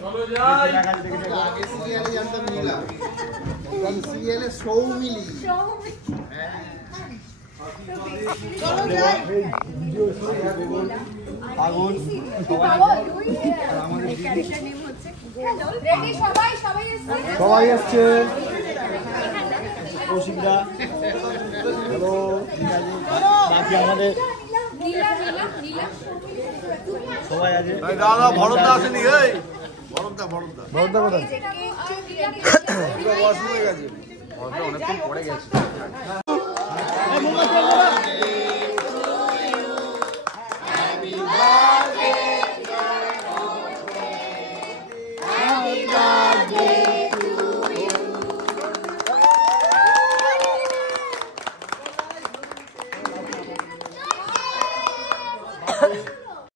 চলো যাই আগে সিরিয়ালে জানতাম নীলা এখন সিরিয়ালে সৌমিলি চলো যাই ভিডিও আগুন আমাদের ক্যারেক্টার নেম হচ্ছে রেডি সবাই আসছে কৌশিকদা হ্যালো বাকি আমাদের সবাই আছে দাদা ভরতদা আসেনি এই ভরতদা কোথায়? ওয়াশরুমে গেছে, অনেকক্ষণ পরে গেছে।